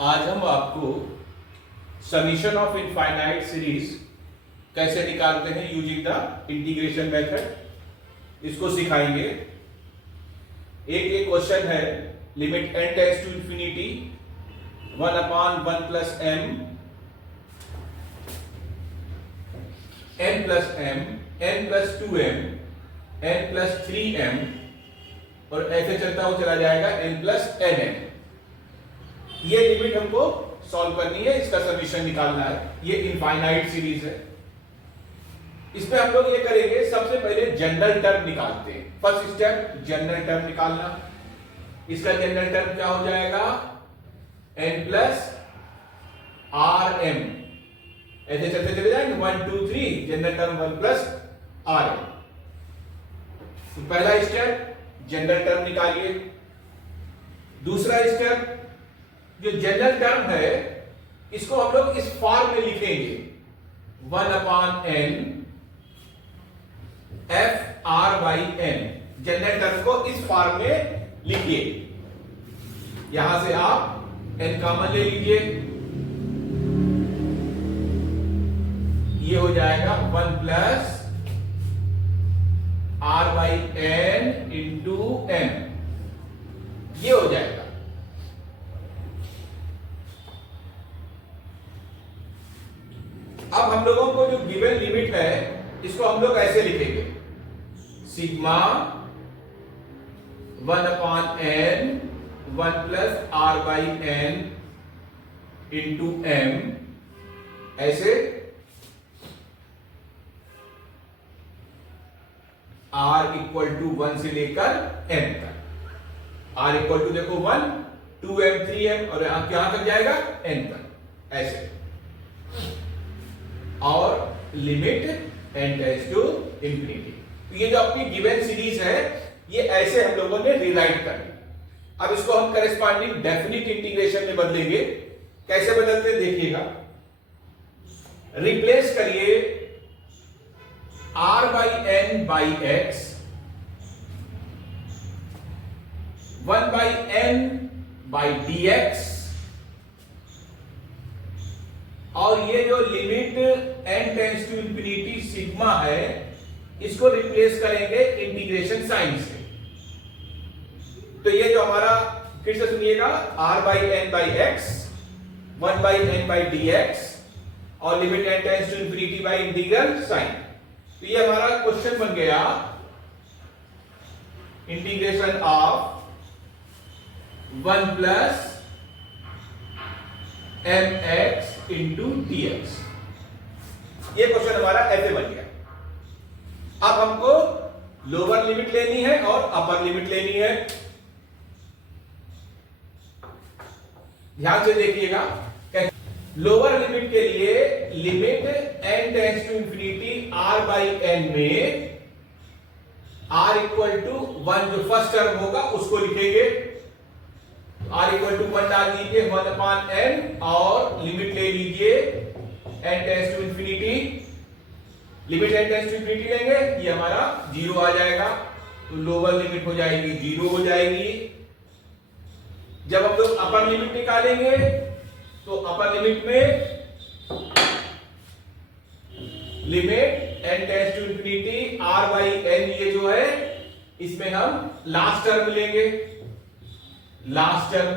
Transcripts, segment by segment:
आज हम आपको समीशन ऑफ इनफाइनाइट सीरीज कैसे निकालते हैं यूजिंग द इंटीग्रेशन मेथड इसको सिखाएंगे। एक क्वेश्चन है limit n tends to infinity 1/1 plus m n plus m n plus 2m n plus 3m और ऐसे चलता हुआ चला जाएगा n प्लस nm। ये लिमिट हमको सॉल्व करनी है, इसका समीशन निकालना है। ये इनफाइनाइट सीरीज है। इसमें हम लोग ये करेंगे, सबसे पहले जनरल टर्म निकालते हैं। फर्स्ट स्टेप जनरल टर्म निकालना। इसका जनरल टर्म क्या हो जाएगा? n plus r m. ऐसे चलते चले जाएंगे 1 2 3, general term 1 plus r m. तो पहला स्टेप जनरल टर्म निकालिए। दूसरा स्टेप जो जनरल टर्म है इसको हम लोग इस फॉर्म में लिखेंगे 1/n f r by n। General term को इस फॉर्म में लिखिए। यहां से आप n कॉमन ले लीजिए, ये हो जाएगा 1 plus r by n into n, ये हो जाएगा। अब हम लोगों को जो गिवन लिमिट है इसको हम लोग ऐसे लिखेंगे, sigma 1/n 1 plus r by n into m, ऐसे r इक्वल टू 1 से लेकर m तक। r इक्वल टू देखो 1 2m 3m और यहां तक जाएगा n तक, ऐसे। और limit n tends to infinity. तो ये जो अपनी गिवन सीरीज है ये ऐसे हम लोगों ने रिराइट कर ली। अब इसको हम करेस्पॉन्डिंग डेफिनिट इंटीग्रेशन में बदलेंगे। कैसे बदलते हैं देखिएगा। रिप्लेस करिए r by n by x 1 by n by dx, और ये जो limit n tends to infinity sigma है इसको रिप्लेस करेंगे इंटीग्रेशन साइन से। तो ये जो हमारा, फिर से सुनिएगा, r by n by x 1 by n by dx और limit n tends to infinity by integral sign. तो ये हमारा क्वेश्चन बन गया integration of 1 plus mx into dx। ये क्वेश्चन हमारा ऐसे बन गया। अब हमको लोअर लिमिट लेनी है और अपर लिमिट लेनी है। ध्यान से देखिएगा। लोअर लिमिट के लिए limit n tends to infinity r by n में r इक्वल टू 1 जो फर्स्ट टर्म होगा उसको लिखेंगे। r इक्वल टू 1 डाल दीजिए 1/n और लिमिट ले लीजिए n tends to infinity. Limit n tends to infinity लेंगे, ये हमारा 0 आ जाएगा। तो लोअर लिमिट हो जाएगी 0 हो जाएगी। जब हम लोग अपर लिमिट निकालेंगे तो अपर लिमिट में limit n tends to infinity r by n, ये जो है इसमें हम लास्ट टर्म लेंगे, लास्ट टर्म।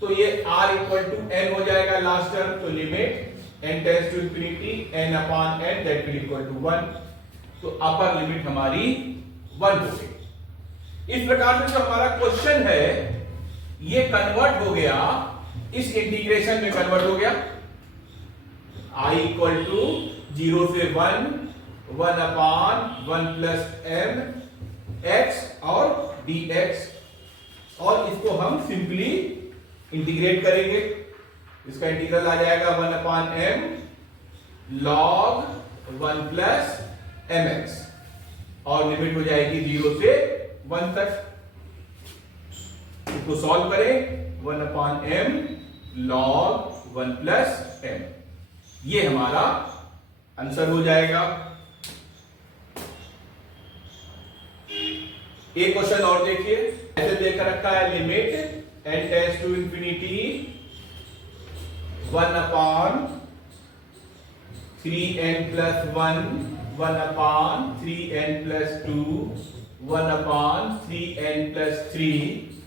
तो ये r इक्वल टू n हो जाएगा लास्ट टर्म। तो limit n tends to infinity n/n that will equal to 1। तो अपर लिमिट हमारी 1 हो गई। इस प्रकार से जो हमारा क्वेश्चन है ये कन्वर्ट हो गया, इस इंटीग्रेशन में कन्वर्ट हो गया। i इक्वल टू 0 से 1 1/1 प्लस m x और dx, और इसको हम सिंपली इंटीग्रेट करेंगे। इसका इंटीग्रल आ जाएगा 1/m log 1 प्लस mx और लिमिट हो जाएगी 0 से 1 तक। इसको सॉल्व करें 1/m log 1 प्लस m, ये हमारा आंसर हो जाएगा। एक क्वेश्चन और देखिए, ऐसे देकर रखा है limit n tends to infinity 1 upon 3n plus 1, 1 upon 3n plus 2, 1 upon 3n plus 3,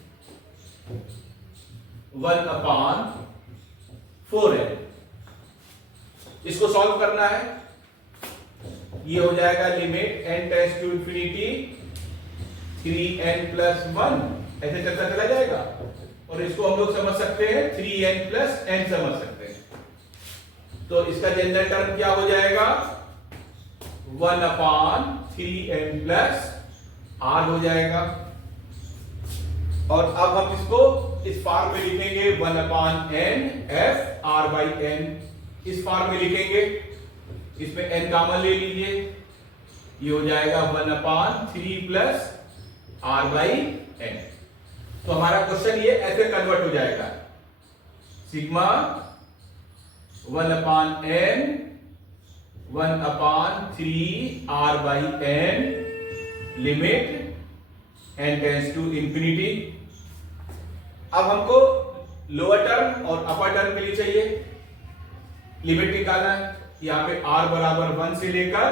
1 upon 4n। इसको सॉल्व करना है। ये हो जाएगा limit n tends to infinity 3n plus 1, ऐसे चलता चला जाएगा। और इसको हम लोग समझ सकते हैं 3n plus n समझ सकते हैं। तो इसका जनरल टर्म क्या हो जाएगा? 1 upon 3n plus r हो जाएगा। और अब हम इसको इस फॉर्म में लिखेंगे 1 upon n f r by n, इस फॉर्म में लिखेंगे। इसमें n कॉमन ले लीजिए, ये हो जाएगा 1 upon 3 plus r by n। तो हमारा क्वेश्चन ये ऐसे कन्वर्ट हो जाएगा, sigma 1 upon n 1 upon 3 r by n limit n tends to infinity. अब हमको लोअर टर्म और अपर टर्म के लिए चाहिए लिमिट निकालना है। यहां पे r बराबर 1 से लेकर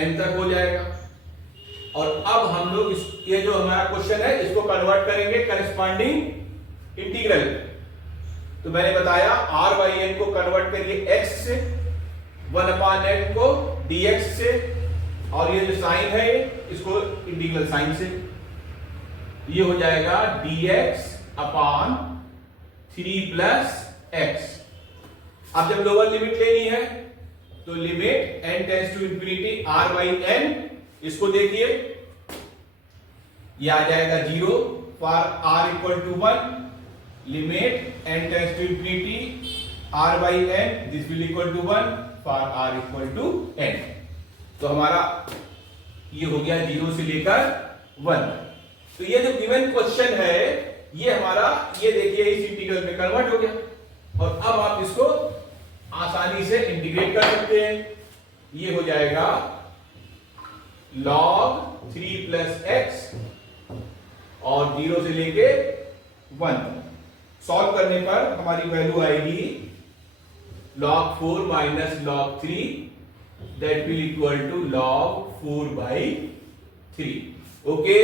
n तक हो जाएगा। और अब हम लोग ये जो हमारा क्वेश्चन है इसको कन्वर्ट करेंगे करस्पॉन्डिंग इंटीग्रल। तो मैंने बताया r by n को कन्वर्ट करिए x से, 1 upon n को dx से, और ये जो साइन है इसको इंटीग्रल साइन से। ये हो जाएगा dx upon 3 plus x। अब जब लोअर लिमिट लेनी है तो limit n tends to infinity r by n, इसको देखिए ये आ जाएगा 0 for r equal to 1, limit n tends to infinity r by n, this will equal to 1 for r equal to n। तो हमारा ये हो गया 0 से लेकर 1। तो ये जो गिवन क्वेश्चन है ये हमारा, ये देखिए इस इंटीग्रल में कन्वर्ट हो गया। और अब आप इसको आसानी से इंटीग्रेट कर सकते हैं। ये हो जाएगा log 3 plus x और 0 से लेके 1। सॉल्व करने पर हमारी वैल्यू आएगी log 4 minus log 3, that will equal to log 4 by 3। Okay.